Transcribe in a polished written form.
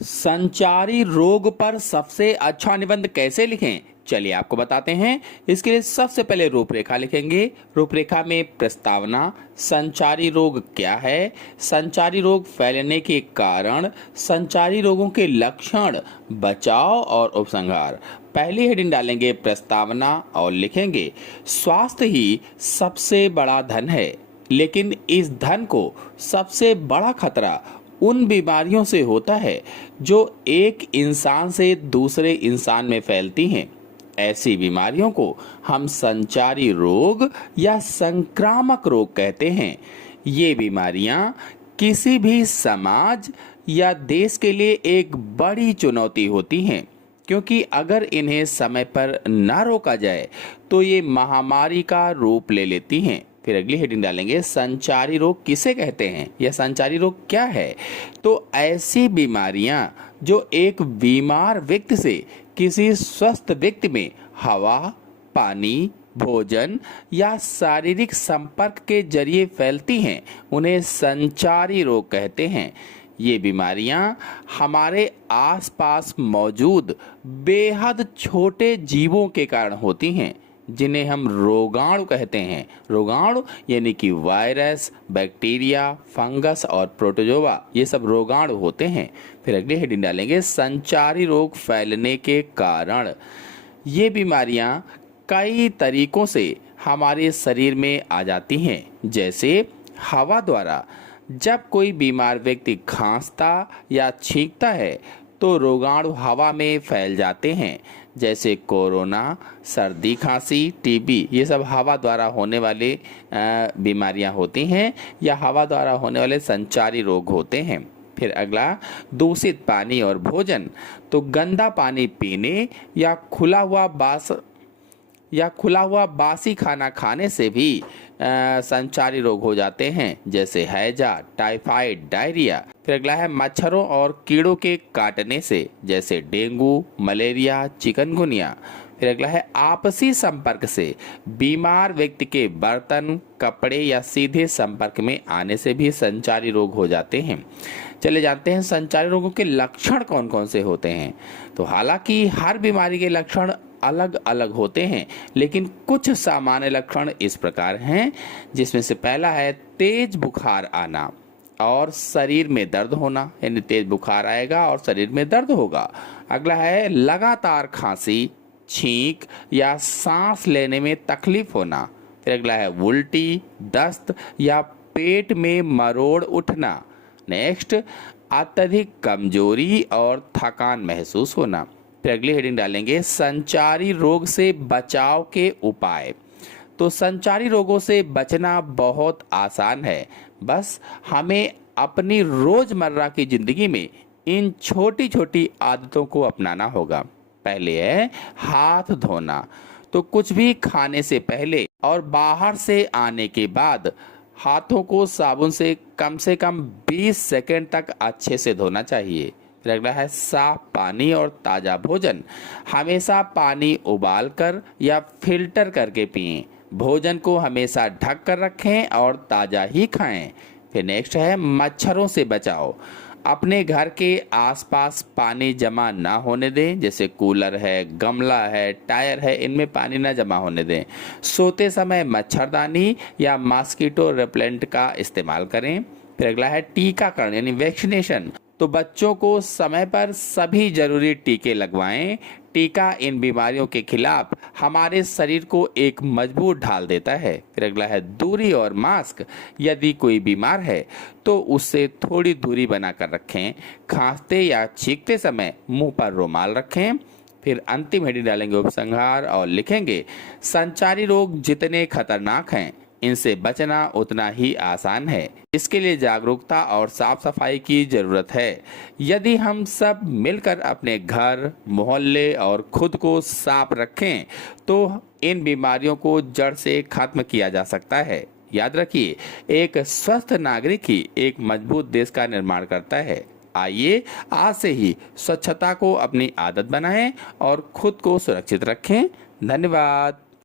संचारी रोग पर सबसे अच्छा निबंध कैसे लिखें, चलिए आपको बताते हैं। इसके लिए सबसे पहले रूपरेखा लिखेंगे। रूपरेखा में प्रस्तावना, संचारी रोग क्या है, संचारी रोग फैलने के कारण, संचारी रोगों के लक्षण, बचाव और उपसंहार। पहली हेडिंग डालेंगे प्रस्तावना और लिखेंगे, स्वास्थ्य ही सबसे बड़ा धन है, लेकिन इस धन को सबसे बड़ा खतरा उन बीमारियों से होता है जो एक इंसान से दूसरे इंसान में फैलती हैं। ऐसी बीमारियों को हम संचारी रोग या संक्रामक रोग कहते हैं। ये बीमारियां किसी भी समाज या देश के लिए एक बड़ी चुनौती होती हैं, क्योंकि अगर इन्हें समय पर न रोका जाए तो ये महामारी का रूप ले लेती हैं। फिर अगली हेडिंग डालेंगे, संचारी रोग किसे कहते हैं या संचारी रोग क्या है। तो ऐसी बीमारियां जो एक बीमार व्यक्ति से किसी स्वस्थ व्यक्ति में हवा, पानी, भोजन या शारीरिक संपर्क के जरिए फैलती हैं, उन्हें संचारी रोग कहते हैं। ये बीमारियां हमारे आसपास मौजूद बेहद छोटे जीवों के कारण होती हैं, जिन्हें हम रोगाणु कहते हैं। रोगाणु यानी कि वायरस, बैक्टीरिया, फंगस और प्रोटोजोआ, ये सब रोगाणु होते हैं। फिर अगली हेडिंग डालेंगे, संचारी रोग फैलने के कारण। ये बीमारियां कई तरीकों से हमारे शरीर में आ जाती हैं, जैसे हवा द्वारा। जब कोई बीमार व्यक्ति खांसता या छींकता है तो रोगाणु हवा में फैल जाते हैं, जैसे कोरोना, सर्दी, खांसी, टीबी। ये सब हवा द्वारा होने वाले बीमारियां होती हैं या हवा द्वारा होने वाले संचारी रोग होते हैं। फिर अगला, दूषित पानी और भोजन। तो गंदा पानी पीने या खुला हुआ बासी खाना खाने से भी संचारी रोग हो जाते हैं, जैसे हैजा, टाइफाइड, डायरिया। फिर अगला है, मच्छरों और कीड़ों के काटने से, जैसे डेंगू, मलेरिया, चिकनगुनिया। फिर अगला है, आपसी संपर्क से। बीमार व्यक्ति के बर्तन, कपड़े या सीधे संपर्क में आने से भी संचारी रोग हो जाते हैं। चले जानते हैं संचारी रोगों के लक्षण कौन कौन से होते हैं। तो हालांकि हर बीमारी के लक्षण अलग अलग होते हैं, लेकिन कुछ सामान्य लक्षण इस प्रकार हैं, जिसमें से पहला है तेज बुखार आना और शरीर में दर्द होना, यानी तेज बुखार आएगा और शरीर में दर्द होगा। अगला है लगातार खांसी, छींक या सांस लेने में तकलीफ होना। फिर अगला है उल्टी, दस्त या पेट में मरोड़ उठना। नेक्स्ट, अत्यधिक कमजोरी और थकान महसूस होना। फिर अगली हेडिंग डालेंगे, संचारी रोग से बचाव के उपाय। तो संचारी रोगों से बचना बहुत आसान है, बस हमें अपनी रोजमर्रा की जिंदगी में इन छोटी छोटी आदतों को अपनाना होगा। पहले है हाथ धोना। तो कुछ भी खाने से पहले और बाहर से आने के बाद हाथों को साबुन से कम 20 सेकंड तक अच्छे से धोना चाहिए। फिर अगला है साफ पानी और ताज़ा भोजन। हमेशा पानी उबाल कर या फिल्टर करके पिएं। भोजन को हमेशा ढक कर रखें और ताज़ा ही खाएं। फिर नेक्स्ट है मच्छरों से बचाओ। अपने घर के आसपास पानी जमा ना होने दें, जैसे कूलर है, गमला है, टायर है, इनमें पानी ना जमा होने दें। सोते समय मच्छरदानी या मॉस्किटो रिपेलेंट का इस्तेमाल करें। फिर अगला है टीकाकरण यानी वैक्सीनेशन। तो बच्चों को समय पर सभी जरूरी टीके लगवाएं। टीका इन बीमारियों के खिलाफ हमारे शरीर को एक मजबूत ढाल देता है। फिर अगला है दूरी और मास्क। यदि कोई बीमार है तो उससे थोड़ी दूरी बनाकर रखें। खांसते या छींकते समय मुंह पर रुमाल रखें। फिर अंतिम हेडिंग डालेंगे उपसंहार और लिखेंगे, संचारी रोग जितने खतरनाक हैं, इनसे बचना उतना ही आसान है। इसके लिए जागरूकता और साफ सफाई की जरूरत है। यदि हम सब मिलकर अपने घर, मोहल्ले और खुद को साफ रखें तो इन बीमारियों को जड़ से खत्म किया जा सकता है। याद रखिए, एक स्वस्थ नागरिक ही एक मजबूत देश का निर्माण करता है। आइए आज से ही स्वच्छता को अपनी आदत बनाएं और खुद को सुरक्षित रखें। धन्यवाद।